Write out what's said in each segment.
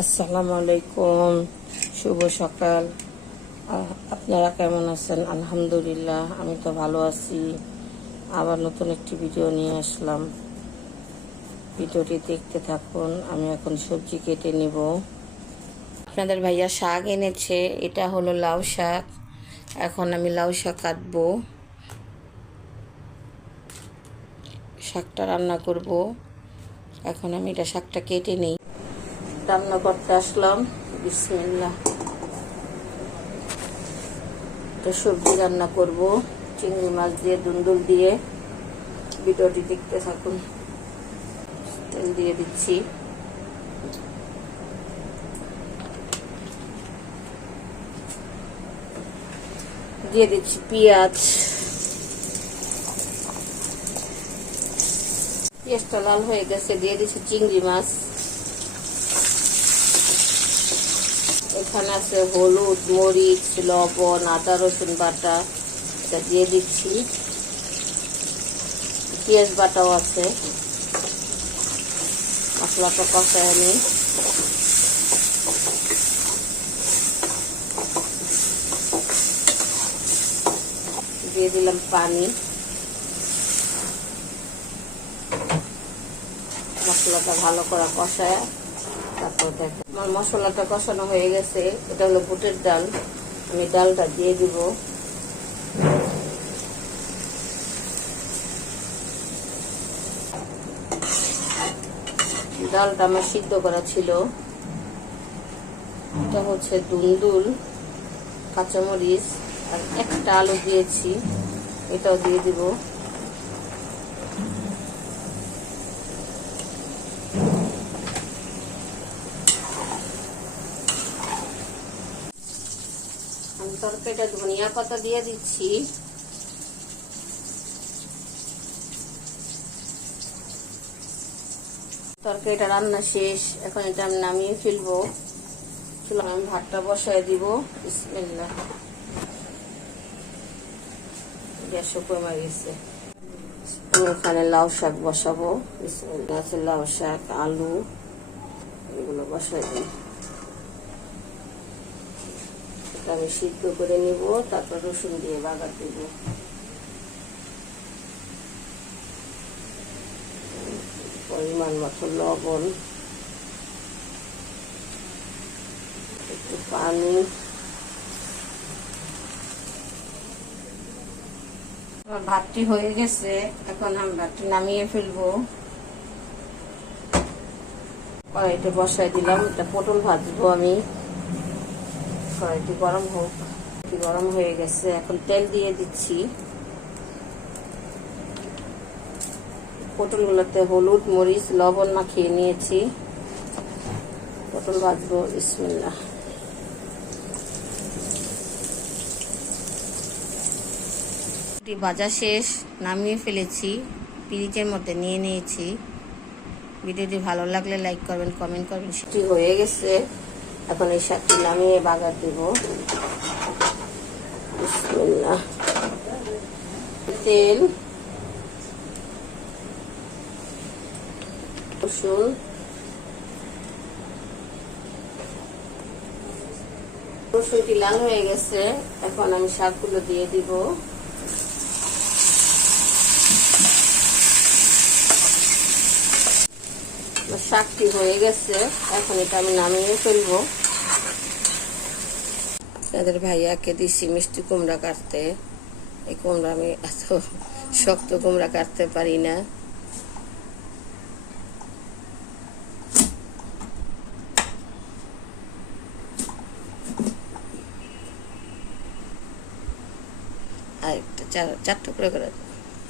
আসসালামু আলাইকুম, শুভ সকাল। আপনারা কেমন আছেন? আলহামদুলিল্লাহ, আমি তো ভালো আছি। আবার নতুন একটি ভিডিও নিয়ে আসলাম, ভিডিওটি দেখতে থাকুন। আমি এখন সবজি কেটে নিব। আপনাদের ভাইয়া শাক এনেছে, এটা হলো লাউ শাক। এখন আমি লাউ শাক কাটবো, শাকটা রান্না করব। এখন আমি এটা শাকটা কেটে নিই, রান্না করতে আসলাম। বিসমিল্লাহ। তো সবজি রান্না করব চিংড়ি মাছ দিয়ে, দুন্দুল দিয়ে। ভিডিওটি দেখতে থাকুন। তেল দিয়ে দিচ্ছি, দিয়ে দিচ্ছি পেঁয়াজ। পেঁয়াজটা লাল হয়ে গেছে, দিয়ে দিচ্ছি চিংড়ি মাছ। এখানে আছে হলুদ, মরিচ, লবণ, আদা রসুন বাটা, এটা দিয়ে দিচ্ছি। পেঁয়াজ বাটাও আছে। মশলাটা কষায় আমি দিয়ে দিলাম পানি। মশলাটা ভালো করে কষায় তারপর দেখেন আমার মশলাটা কষানো হয়ে গেছে। এটা হলো বুটের ডাল, আমি ডালটা দিয়ে দিব। ডালটা আমার সিদ্ধ করা ছিল। এটা হচ্ছে দুন্দুল, কাঁচামরিচ আর একটা আলু দিয়েছি, এটাও দিয়ে দিব। আমি তরকারিটা ধনিয়া পাতা দিয়ে দিচ্ছি। তরকারিটা রান্না শেষ, এখন এটা আমি নামিয়ে ফেলবো। আমি ভাতটা বসায় দিব। বিসমিল্লাহ। গ্যাস কমে গেছে। আমি এখানে লাউ শাক বসাবো। বিসমিল্লাহ। আছে লাউ শাক, আলু, এগুলো বসাই দিই। এটা আমি সিদ্ধ করে নিব, তারপর রসুন দিয়ে বাগার দিব। পরিমাণ মতো লবণ, একটু পানি। ভাতটি হয়ে গেছে, এখন আমি ভাতটি নামিয়ে ফেলবো। কড়াইতে বসাই দিলাম, এটা পটল ভাজবো আমি। কড়াইটি গরম হোক। গরম হয়ে গেছে, এখন তেল দিয়ে দিচ্ছি। পটলগুলোতে হলুদ, মরিচ, লবণ মাখিয়ে নিয়েছি। পটল ভাজবো। বিসমিল্লাহ। ভাজা শেষ, নামিয়ে ফেলেছি, ফ্রিজের মধ্যে নিয়ে নিয়েছি। ভিডিওটি ভালো লাগলে লাইক করবেন, কমেন্ট করবেন। সেটি হয়ে গেছে, এখন এই শাকটি নামিয়ে বাগার দেব। বিসমিল্লাহ। তেল, রসুন, রসুনটি লাল হয়ে গেছে, এখন আমি শাকগুলো দিয়ে দিব। শাকটি হয়ে গেছে, এখন এটা আমি নামিয়ে ফেলবো। তাদের ভাইয়াকে দিচ্ছি মিষ্টি কুমড়া কাটতে। এই কুমড়া আমি এত শক্ত কুমড়া কাটতে পারি না। আর একটা চার টুকরো করে,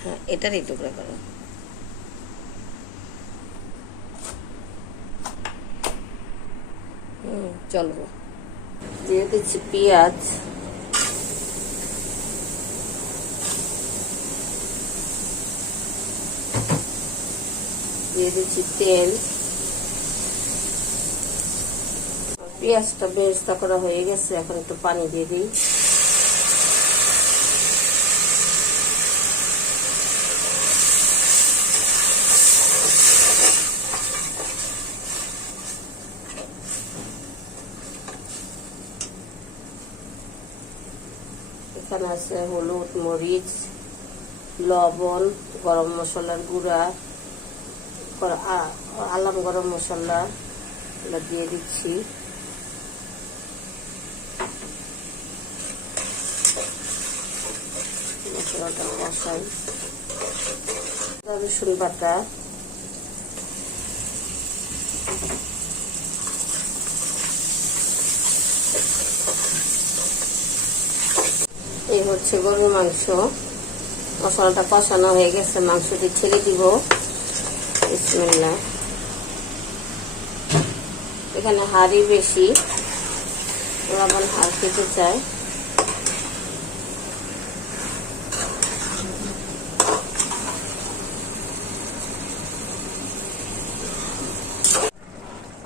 হ্যাঁ এটারই টুকরো করো। চলবো। দিয়ে দিচ্ছি পেঁয়াজ, দিয়ে দিচ্ছি তেল। পেঁয়াজটা বেরেস্তা করা হয়ে গেছে, এখন একটু পানি দিয়ে দিই। এখানে আছে হলুদ, মরিচ, লবণ, গরম মশলার গুঁড়া, আলাম গরম মশলা এগুলো দিয়ে দিচ্ছি। মশলাটা কষাই। রসুন বাটা, এই হচ্ছে গরুর মাংস। মশলাটা কষানো হয়ে গেছে, মাংসটি ছেড়ে দিব। বিসমিল্লাহ। এখানে হাড়ি বেশি, লবণ হাড় খেতে চায়।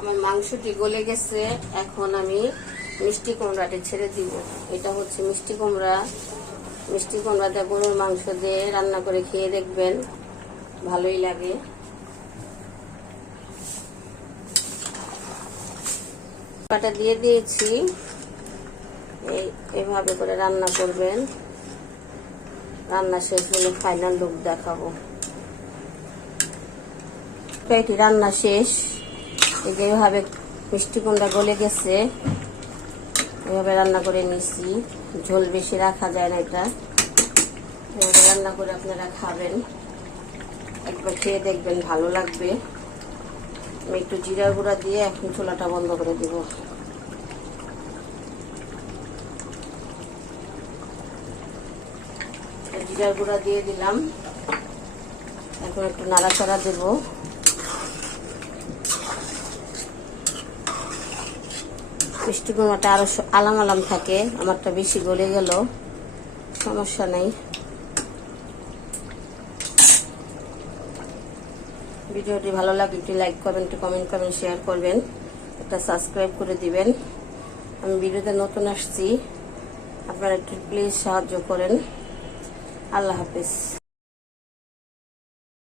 আমার মাংসটি গলে গেছে, এখন আমি মিষ্টি কুমড়াটি ছেড়ে দিব। এটা হচ্ছে মিষ্টি কুমড়া। মিষ্টি কুমড়াটা গরুর মাংস দিয়ে রান্না করে খেয়ে দেখবেন, ভালোই লাগে। পাটা দিয়ে দিয়েছি, এইভাবে করে রান্না করবেন। রান্না শেষ হলে ফাইনাল লুক দেখাবো। এটি রান্না শেষ। এইভাবে মিষ্টি কুমড়া গলে গেছে, এভাবে রান্না করে নিছি। ঝোল বেশি রাখা যায় না, এটা এভাবে রান্না করে আপনারা খাবেন, একবার খেয়ে দেখবেন, ভালো লাগবে। আমি একটু জিরার গুঁড়া দিয়ে এখন চুলাটা বন্ধ করে দিব। জিরার গুঁড়া দিয়ে দিলাম, এখন একটু নাড়াচাড়া দেব। মিষ্টি কুমড়াটা আরো আলাম আলাম থাকে, আমারটা বেশি গলে গেল, সমস্যা নেই। ভিডিওটি ভালো লাগলে একটি লাইক করবেন, কমেন্ট করবেন, শেয়ার করবেন, একটা সাবস্ক্রাইব করে দিবেন। আমি ভিডিওতে নতুন আসছি, আপনারা একটু প্লিজ সাহায্য করেন। আল্লাহ হাফেজ।